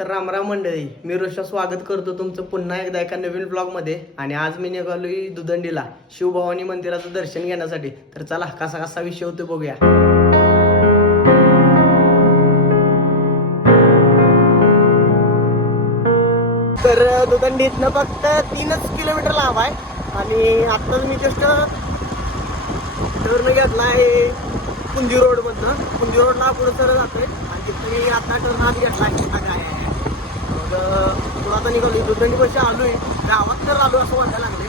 तर रामराम मंडळी मी रोषा स्वागत करतो तुमचं पुन्हा एकदा एका नवीन ब्लॉगमध्ये आणि आज मी निघालो दुदंडीला शिवभवानी मंदिराचं दर्शन घेण्यासाठी. तर चला कसा कसा विषय होतो बघूया. तर दुदंडी इथनं फक्त तीनच किलोमीटर लांब आहे. आणि आत्ताच मी जस्ट टर्न आहे. कुंदी रोड मधनं कुंदी रोडला पुढे सरळ जातोय. आणि तिथं मी आता टर्न आधी घेतला काय आहे. मग पुढं आता निघालो दुदंडी पैसे आहे गावात तर आलो असं वाटायला लागले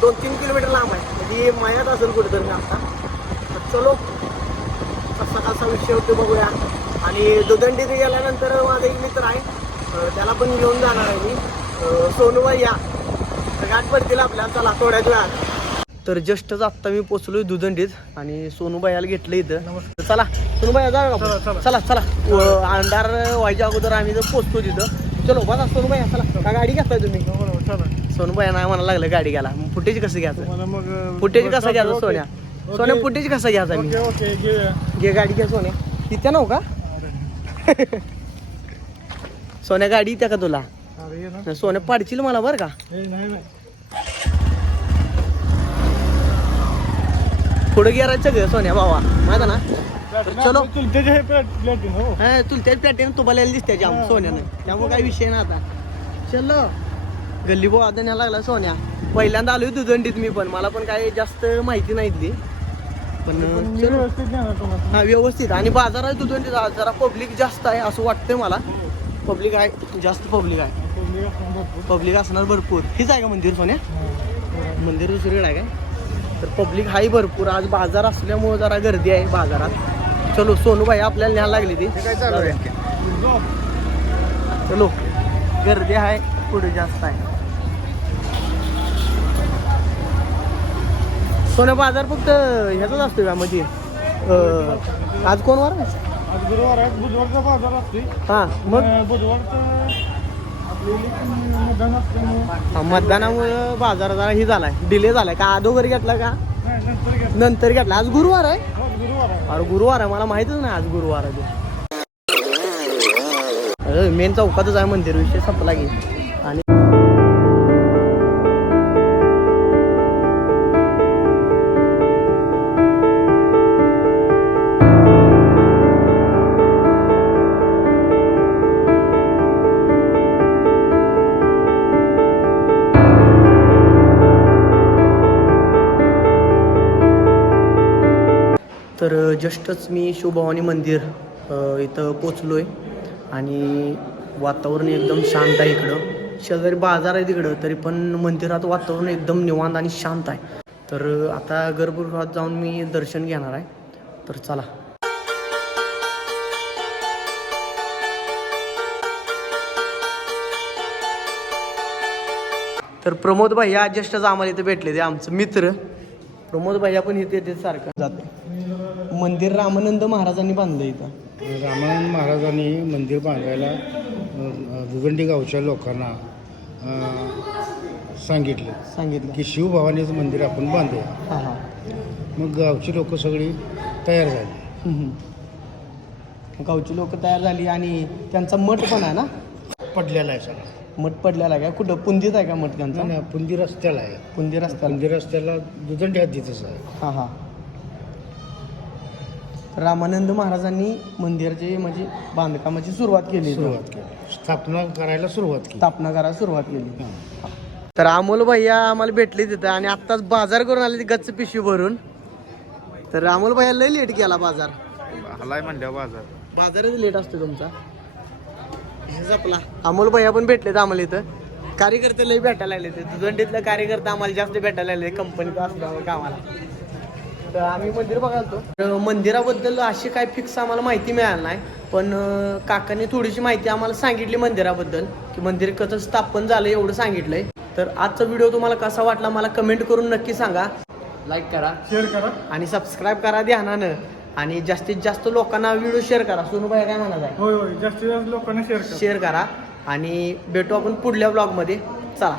दोन तीन किलोमीटर लांब आहे. म्हणजे मयात असेल कुठेतरी आता. तर चलो सकाळचा विषय होतो बघूया. आणि दुदंडीत गेल्यानंतर माझा एक मित्र आहे. त्याला पण घेऊन जाणार आहे मी. अं, या. गाठ पडतील आपल्या चला थोड्याच वेळात तर जस्टच आत्ता मी पोचलोय दुदंडीत आणि सोनूबाईला घेतलं इथं. चला सोनूबाई का? चला चला. अंधार व्हायच्या अगोदर आम्ही जर पोचतो तिथं. चलो बघा सोनूबाई चला. का गाडी घेताय तुम्ही? सोनूबाई नाही म्हणायला लागलं गाडी घ्यायला. फुटेज कसं घ्यायचं? फुटेज कसं घ्यायचं सोन्या? सोन्या फुटेज कसं घ्यायचा मी घे. गाडी घ्या सोन्या. इथे नव का? सोन्या गाडी इथे का तुला? सोन्या पाडशील मला बरं का? पुढे गेरायचं ग सोन्या बाबा माहिती ना? चलो. हे. हो चुलत्याच पॅटेन तुम्हाला दिसते जाम सोन्यानं. त्यामुळे काही विषय ना आता. चलो. गल्ली बो आता न्यायला लागला सोन्या. पहिल्यांदा आलोय दुदंडीत मी पण. मला पण काही जास्त माहिती नाही इथली पण हा व्यवस्थित. आणि बाजार आहे दुदंडीत. जरा पब्लिक जास्त आहे असं वाटतंय मला. पब्लिक आहे. जास्त पब्लिक आहे. पब्लिक असणार भरपूर. हीच आहे का मंदिर सोन्या. मंदिर दुसरीकडे आहे काय? तर पब्लिक हाही भरपूर. आज बाजार असल्यामुळे जरा गर्दी आहे बाजारात. चलो सोनूबाई आपल्याला न्यायला लागली ती. चलो गर्दी आहे पुढे जास्त आहे. सोन्या बाजार फक्त ह्याचाच असतो का म्हणजे? आज कोण वार आहे? आज गुरुवार आहे बुधवारचा बाजार असते हा मग? बुधवारचं आपलं इलेक्शन मतदान असल्यामुळं हा, मतदानामुळं बाजार जरा ही झालाय डिले झालाय. का अगोदर घेतला का? नंतर घेतला. आज गुरुवार आहे? हो, अरे गुरुवार आहे मला माहितच नाही आज गुरुवार आहे मेन चौकातच आहे मंदिर विषय संपला की. तर जस्टच मी शिवभवानी मंदिर इथं पोचलो आहे आणि वातावरण एकदम शांत आहे इकडं. शेजारी बाजार आहे तिकडं तरी पण मंदिरात वातावरण एकदम निवांत आणि शांत आहे. तर आता गर्भगृहात जाऊन मी दर्शन घेणार आहे. तर चला. तर प्रमोद भैया जस्टच आम्हाला इथे भेटले ते आमचं मित्र. प्रमोद भैया पण इथे सारखं. जाते मंदिर रामानंद महाराजांनी बांधलं इथं. रामानंद महाराजांनी मंदिर बांधायला दुगंडी गावच्या लोकांना सांगितलं सांगितलं. की शिवभवानीचं मंदिर आपण बांधूया. हा हा. मग गावची लोक सगळी तयार झाली. हम्म. गावची लोक तयार झाली आणि त्यांचा मठ पण आहे ना? पडलेला आहे सगळा. मठ पडलेला आहे का? कुठं? पुंदीत आहे का मठ त्यांचा? नाही, नाही, पुंदी रस्त्याला आहे. पुंदी रस्त्याला. पुंदी रस्त्याला दुदंडी हद्दीतच आहे. हा हा. रामानंद महाराजांनी मंदिराची म्हणजे बांधकामाची सुरुवात केली. सुरुवात केली. स्थापना करायला सुरुवात केली. स्थापना करायला सुरुवात केली. तर अमोल भैया आम्हाला भेटले तिथं आणि आत्ताच बाजार करून आले ती गच्च पिशवी भरून. तर अमोल भैया लय लेट केला बाजार. आलाय म्हणल्या बाजार. बाजारच लेट असतो तुमचा. हेच आपला. अमोल भैया पण भेटलेत आम्हाला इथं. कार्यकर्ते लय भेटायला लागले ते दुदंडीतलं कार्यकर्ते आम्हाला जास्त भेटायला लागले कंपनीत असल्यामुळे कामाला तर आम्ही मंदिर बघालतो तर मंदिराबद्दल अशी काय फिक्स आम्हाला माहिती मिळाली नाही पण काकांनी थोडीशी माहिती आम्हाला सांगितली मंदिराबद्दल की मंदिर कसं स्थापन झालं एवढं सांगितलंय. तर आजचा व्हिडिओ तुम्हाला कसा वाटला मला कमेंट करून नक्की सांगा. लाईक करा. शेअर करा. आणि सबस्क्राईब करा ध्यानानं. आणि जास्तीत जास्त लोकांना व्हिडिओ शेअर करा. सोनूबाई काय म्हणत आहे होय होय. जास्तीत जास्त लोकांना शेअर शेअर करा. आणि भेटू आपण पुढल्या ब्लॉगमध्ये चला.